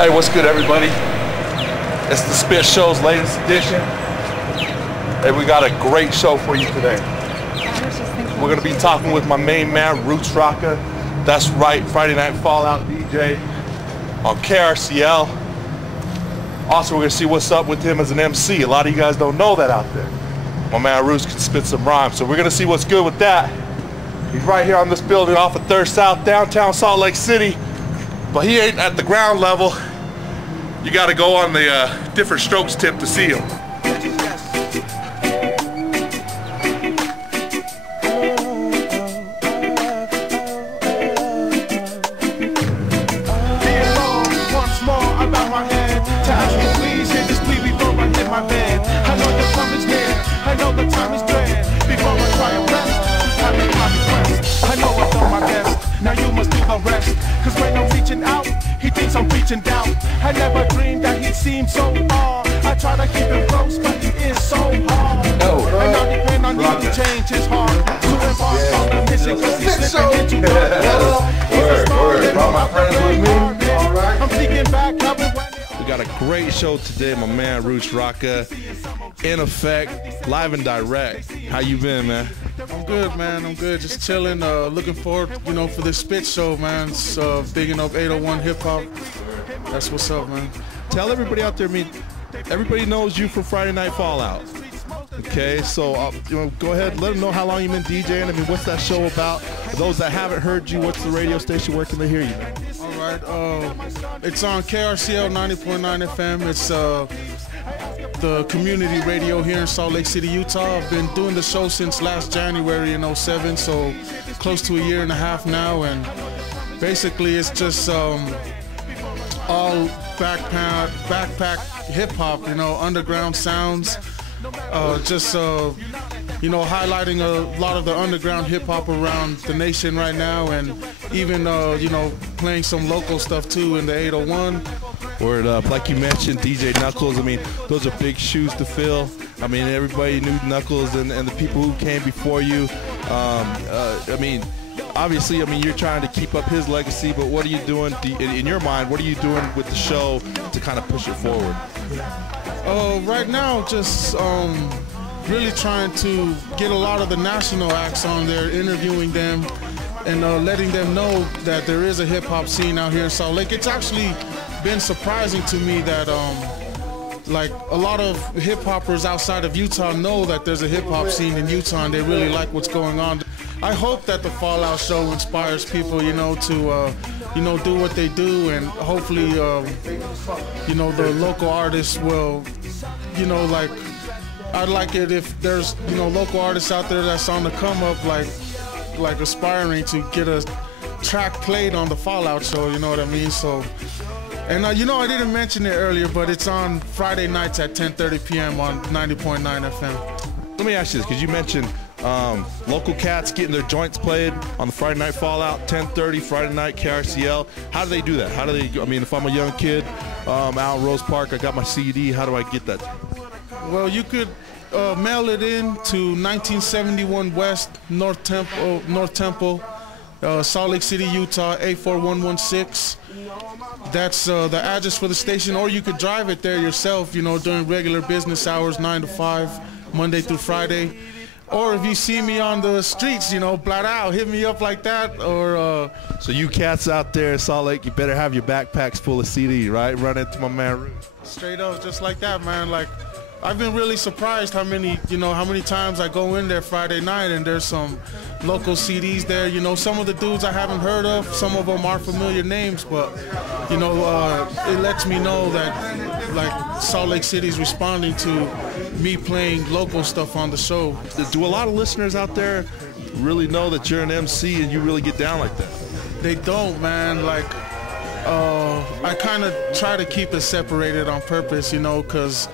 Hey, what's good, everybody? It's the SPiT Show's latest edition. Hey, we got a great show for you today. We're gonna be talking with my main man, ROOTS RAWKA. That's right, Friday Night Fallout DJ on KRCL. Also, we're gonna see what's up with him as an MC. A lot of you guys don't know that out there. My man Roots can spit some rhymes, so we're gonna see what's good with that. He's right here on this building off of 3rd South, downtown Salt Lake City, but he ain't at the ground level. You gotta go on the different strokes tip to see him. Cause when I'm reaching out, he thinks I'm reaching down. I never dreamed that he'd seem so far. I try to keep him close, but he is so hard. And I depend on him to change his heart. To embark on a mission, cause he's slipping into word. All my friends with me. I'm thinking back, we got a great show today, my man ROOTS RAWKA. In effect, live and direct. How you been, man? I'm good, man. I'm good. Just chilling. Looking forward, for this SPiT show, man. It's digging up 801 hip hop. That's what's up, man. Tell everybody out there. Everybody knows you from Friday Night Fallout. Okay, so go ahead. Let them know how long you've been DJing. What's that show about? For those that haven't heard you, what's the radio station? Where can they hear you? All right. It's on KRCL 90.9 FM. It's the community radio here in Salt Lake City, Utah. I've been doing the show since last January in '07, so close to a year and a half now. And basically, it's just all backpack hip hop, underground sounds. Highlighting a lot of the underground hip hop around the nation right now, and even playing some local stuff too in the 801. Word up, like you mentioned, DJ Knuckles. Those are big shoes to fill. Everybody knew Knuckles and the people who came before you. Obviously, you're trying to keep up his legacy, but what are you doing in your mind? What are you doing with the show to kind of push it forward? Right now, just really trying to get a lot of the national acts on there, interviewing them, and letting them know that there is a hip hop scene out here in Salt Lake. It's actually been surprising to me that like a lot of hip hoppers outside of Utah know that there's a hip hop scene in Utah, and they really like what's going on. I hope that the Fallout show inspires people, to do what they do, and hopefully, the local artists will, I'd like it if there's, local artists out there that's on the come up, like aspiring to get a track played on the Fallout show, you know what I mean? So, and I didn't mention it earlier, but it's on Friday nights at 10:30 p.m. on 90.9 FM. Let me ask you this, because you mentioned local cats getting their joints played on the Friday Night Fallout, 10:30 Friday night, KRCL. How do they do that? How do they? If I'm a young kid out in Rose Park, I got my CD. How do I get that? Well, you could mail it in to 1971 West North Temple, Salt Lake City, Utah 84116. That's the address for the station, or you could drive it there yourself. During regular business hours, 9 to 5, Monday through Friday. Or if you see me on the streets, flat out, hit me up like that. Or so you cats out there in Salt Lake, you better have your backpacks full of CD, right? Run into my man Roots. Straight up, just like that, man. Like, I've been really surprised how many times I go in there Friday night and there's some local CDs there. Some of the dudes I haven't heard of, some of them are familiar names, but it lets me know that like Salt Lake City is responding to me playing local stuff on the show. Do a lot of listeners out there really know that you're an MC and you really get down like that? They don't, man. Like, I kind of try to keep it separated on purpose, because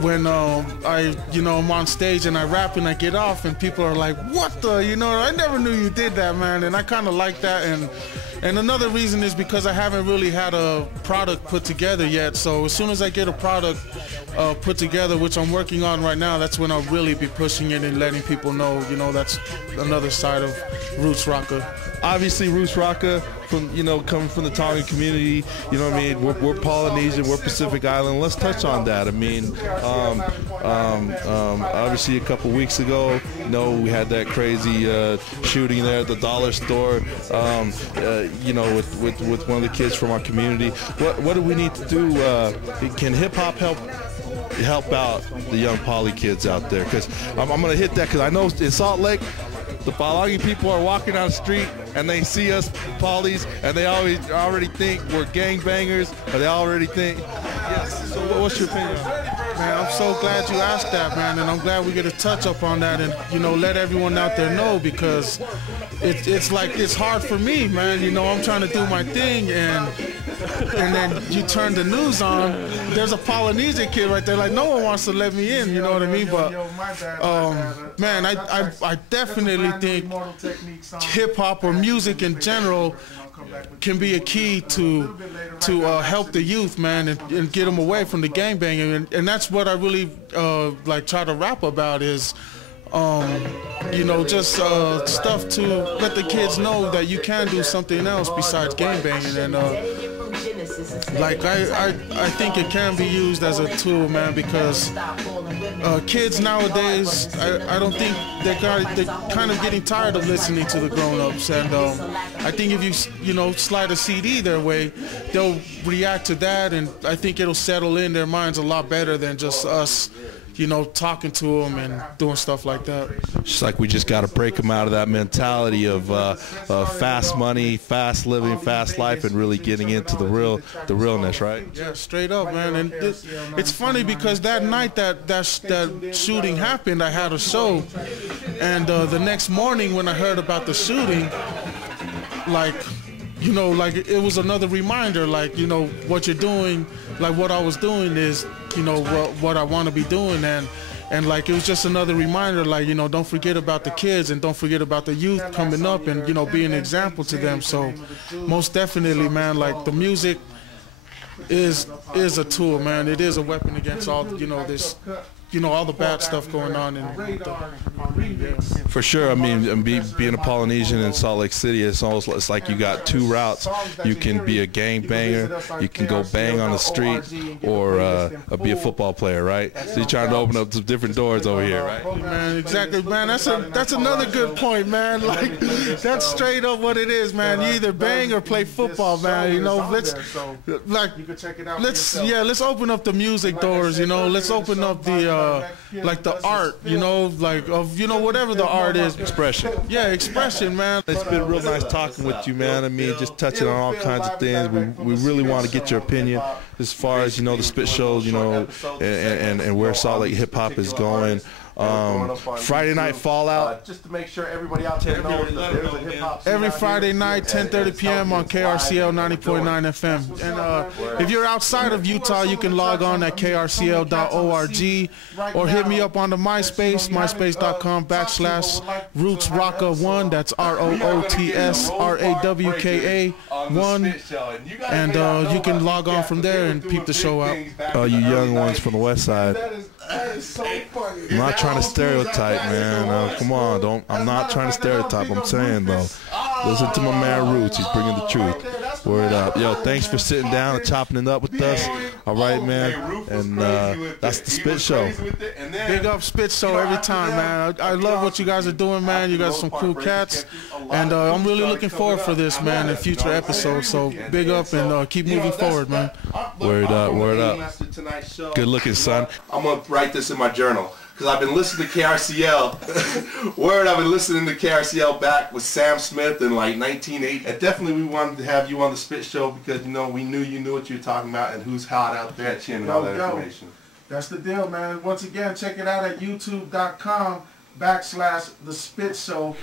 when I'm on stage and I rap and I get off and people are like, what the, I never knew you did that, man. And I kind of like that. And another reason is because I haven't really had a product put together yet. So as soon as I get a product put together, which I'm working on right now, that's when I'll really be pushing it and letting people know, that's another side of ROOTS RAWKA. obviously Roots RAWKA, from coming from the Tongan community, you know what I mean. We're Polynesian, we're Pacific Island. Let's touch on that. I mean, obviously a couple weeks ago, we had that crazy shooting there at the dollar store. With one of the kids from our community. What do we need to do? Can hip hop help out the young poly kids out there? Because I'm gonna hit that, because I know in Salt Lake, the Palangi people are walking down the street and they see us polys and they already think we're gangbangers, or they already think. Yes. So what's your opinion? Man, I'm so glad you asked that, man, and I'm glad we get a touch up on that and let everyone out there know, because it's hard for me, man. I'm trying to do my thing, and then you turn the news on, there's a Polynesian kid right there, like no one wants to let me in, you know what I mean? But man, I definitely think hip hop or music in general can be a key to help the youth, man, and get them away from the gangbanging, and that's what I really try to rap about is just stuff to let the kids know that you can do something else besides gangbanging, and I think it can be used as a tool, man, because kids nowadays, I don't think they're kind of getting tired of listening to the grown-ups, and I think if you slide a CD their way, they'll react to that, and I think it'll settle in their minds a lot better than just us talking to them and doing stuff like that. Just like we just got to break them out of that mentality of fast money, fast living, fast life, and really getting into the realness, right? Yeah, straight up, man. And it's funny because that night that shooting happened, I had a show, and the next morning when I heard about the shooting, it was another reminder, what you're doing, what I was doing is, what I want to be doing, and it was just another reminder, don't forget about the kids and don't forget about the youth coming up, and, be an example to them. So most definitely, man, the music is a tool, man. It is a weapon against all, this, all the bad stuff going on. For sure. I mean, being a Polynesian in Salt Lake City, it's like you got two routes. You can be a gangbanger, you can go bang on the street, or be a football player, right? So you're trying to open up some different doors over here, right? Man, exactly, man. That's another good point, man. That's straight up what it is, man. You either bang or play football, man. Let's open up the music doors. Let's open up the the art, whatever the art is. Expression. Yeah, expression, man. It's been real nice talking with you, man. I mean, just touching on all kinds of things. We really want to get your opinion as far as, the SPiT show, and where Salt Lake hip hop is going. Friday night Fallout. Just to make sure everybody out there knows that there's a hip hop scene every Friday night, 10:30 p.m. on KRCL 90.9 FM. And if you're outside of Utah, you can log on at krcl.org or hit me up on the MySpace, myspace.com/Roots RAWKA1. That's ROOTSRAWKA1. And you can log on from there and peep the show out. Oh, you young ones from the West Side. That is so funny. I'm not trying to stereotype, man. Come on, I'm not trying to stereotype. I'm saying though, listen to my man Roots. He's bringing the truth. Word up, yo. Thanks for sitting down and chopping it up with us. All right, man. And that's the SPiT Show. Big up SPiT Show every time, man. I love what you guys are doing, man. You guys are some cool cats, and I'm really looking forward for this, man, in future episodes. So big up and keep moving forward, man. Word up, word up. Good looking, son. I'm gonna write this in my journal, because I've been listening to KRCL. Word, I've been listening to KRCL back with Sam Smith in 1980. And definitely we wanted to have you on the SPiT Show because, we knew you knew what you were talking about and who's hot out there and all that information. That's the deal, man. Once again, check it out at youtube.com/theSPiTshow.